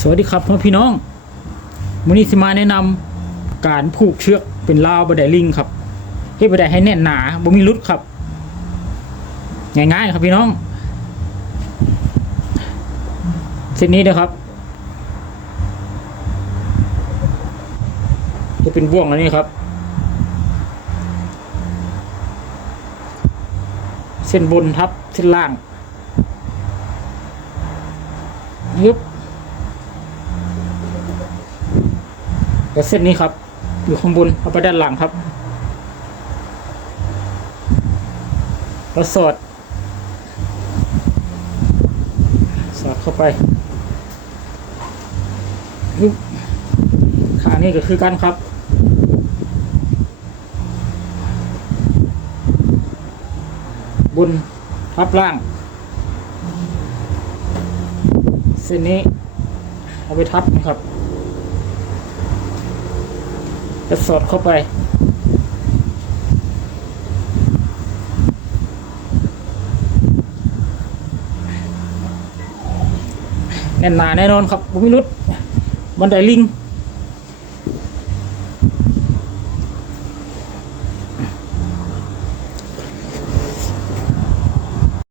สวัสดีครับพ่อพี่น้องวันนี้สิมาแนะนำการผูกเชือกเป็นราวบันไดลิงครับให้บันไดให้แน่นหนาบ่มีรุดครับง่ายๆครับพี่น้องเส้นนี้นะครับจะเป็นบ่วงอันนี้ครับ เส้นบนทับเส้นล่างยึบ แล้วเส้นนี้ครับ อยู่ข้างบนเอาไปด้านหลังครับแล้วสอดสอดเข้าไปขานี่ก็คือกันครับบนทับล่าง เส้นนี้ เอาไปทับนะครับ จะสอดเข้าไป แน่นหนาแน่นอนครับผมไม่รุดบันไดลิง